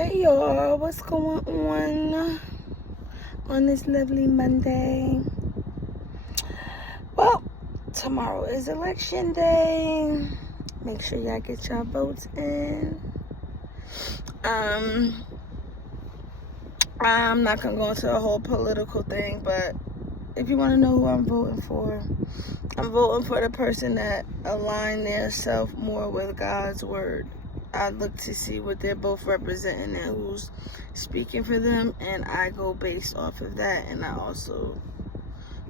Hey y'all, what's going on this lovely Monday? Well, tomorrow is election day. Make sure y'all get your votes in. I'm not gonna go into a whole political thing, but if you want to know who I'm voting for the person that align their self more with God's word. I look to see what they're both representing and who's speaking for them, and I go based off of that, and I also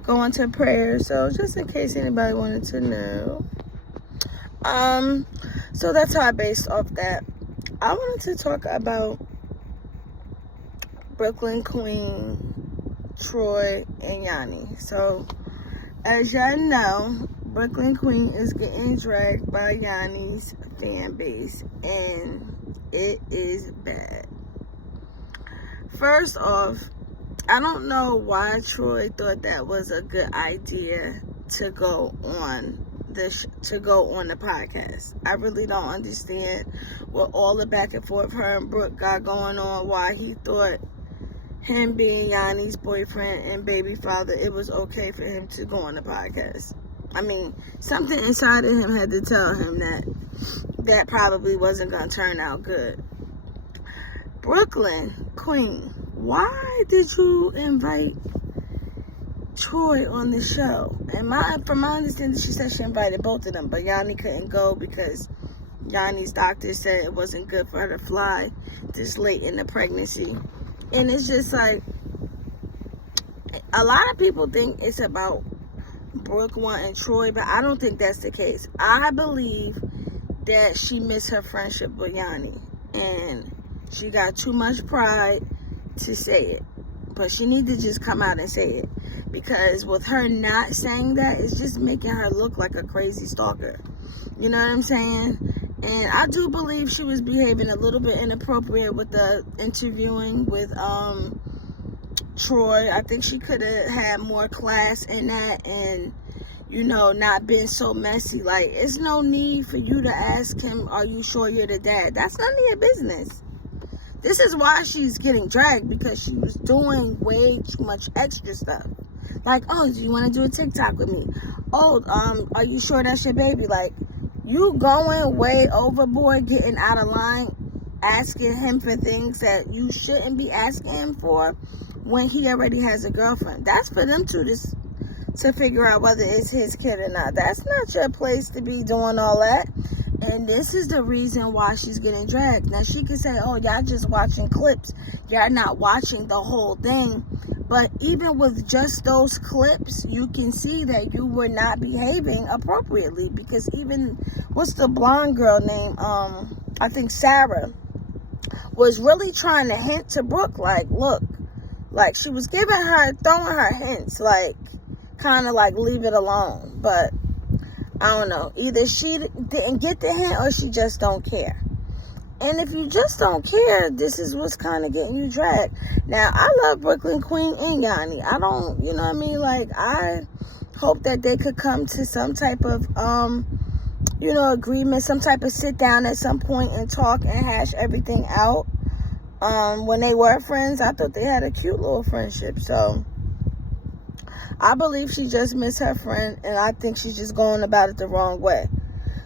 go into prayer. So just in case anybody wanted to know, so that's how I based off that. I wanted to talk about Brooklyn Queen, Troy, and Yanni. So as y'all know, Brooklyn Queen is getting dragged by Yanni's fan base, and it is bad. First off, I don't know why Troy thought that was a good idea to go on the podcast. I really don't understand what all the back and forth her and Brooke got going on, why he thought him being Yanni's boyfriend and baby father, it was okay for him to go on the podcast. I mean, something inside of him had to tell him that probably wasn't going to turn out good. Brooklyn Queen, why did you invite Troy on the show? And from my understanding, she said she invited both of them, but Yanni couldn't go because Yanni's doctor said it wasn't good for her to fly this late in the pregnancy. And it's just like, a lot of people think it's about Brooke wanting Troy, but I don't think that's the case. I believe that she missed her friendship with Yanni, and she got too much pride to say it. But she need to just come out and say it, because with her not saying that, it's just making her look like a crazy stalker. You know what I'm saying? And I do believe she was behaving a little bit inappropriate with the interviewing with Troy. I think she could have had more class in that, and not been so messy. Like, it's no need for you to ask him, are you sure you're the dad? That's none of your business. This is why she's getting dragged, because she was doing way too much extra stuff. Like, oh, do you want to do a TikTok with me? Oh, are you sure that's your baby? Like, you going way overboard, getting out of line, asking him for things that you shouldn't be asking him for when he already has a girlfriend. That's for them two to figure out whether it's his kid or not. That's not your place to be doing all that. And this is the reason why she's getting dragged. Now, she could say, oh, y'all just watching clips. Y'all not watching the whole thing. But even with just those clips, you can see that you were not behaving appropriately. Because even, what's the blonde girl name? I think Sarah was really trying to hint to Brooke, like, look, like she was throwing her hints, like, kind of like leave it alone. But I don't know. Either she didn't get the hint or she just don't care. And if you just don't care, this is what's kind of getting you dragged. Now, I love Brooklyn Queen and Yanni. I don't, you know what I mean? Like, I hope that they could come to some type of, agreement, some type of sit down at some point and talk and hash everything out. When they were friends, I thought they had a cute little friendship. So I believe she just missed her friend, and I think she's just going about it the wrong way.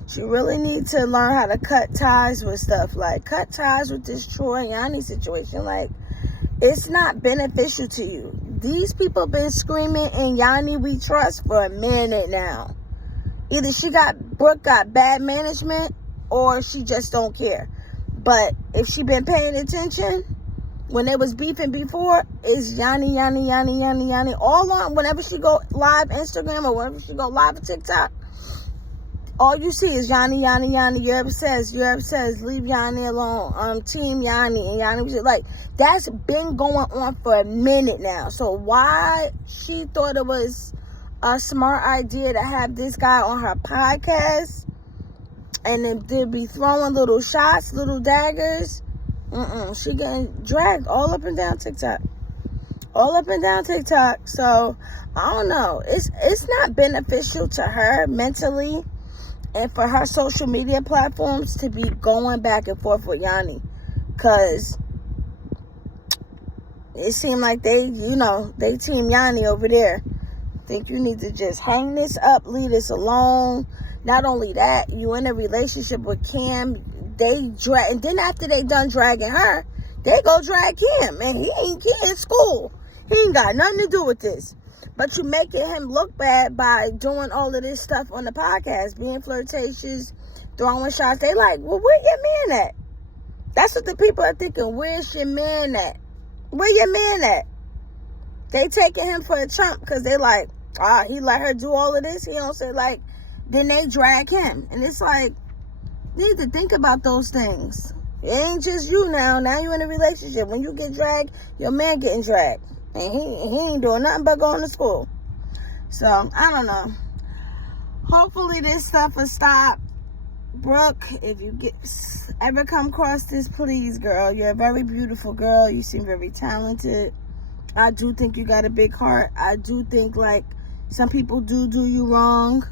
She really needs to learn how to cut ties with stuff. Like, cut ties with this Troy and Yanni situation. Like, it's not beneficial to you. These people been screaming in Yanni we trust for a minute now. Either Brooke got bad management, or she just don't care. But if she been paying attention, when they was beefing before, it's Yanni. All on, whenever she go live Instagram or whenever she go live TikTok, all you see is Yanni. You're obsessed, leave Yanni alone. Team Yanni. And Yanni was like, that's been going on for a minute now. So why she thought it was a smart idea to have this guy on her podcast and then they'd be throwing little shots, little daggers. She getting dragged all up and down TikTok. So I don't know. It's not beneficial to her mentally and for her social media platforms to be going back and forth with Yanni. Because it seemed like they team Yanni over there. Think you need to just hang this up, leave this alone. Not only that, you in a relationship with Kim. And then after they done dragging her, they go drag him, and he in school. He ain't got nothing to do with this. But you making him look bad by doing all of this stuff on the podcast, being flirtatious, throwing shots. They like, well, where your man at? That's what the people are thinking. Where's your man at? Where your man at? They taking him for a chump because they like, he let her do all of this. He don't say like, then they drag him. And it's like, you need to think about those things. It ain't just you now. Now you in a relationship. When you get dragged, your man getting dragged. And he ain't doing nothing but going to school. So, I don't know. Hopefully this stuff will stop. Brooke, if you ever come across this, please, girl. You're a very beautiful girl. You seem very talented. I do think you got a big heart. I do think, like, some people do you wrong.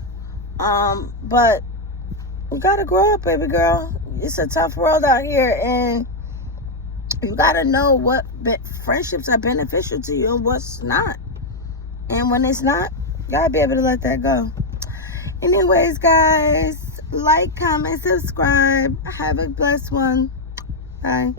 But you gotta grow up, baby girl. It's a tough world out here, and you gotta know what friendships are beneficial to you and what's not. And when it's not, you gotta be able to let that go. Anyways, guys, like, comment, subscribe. Have a blessed one. Bye.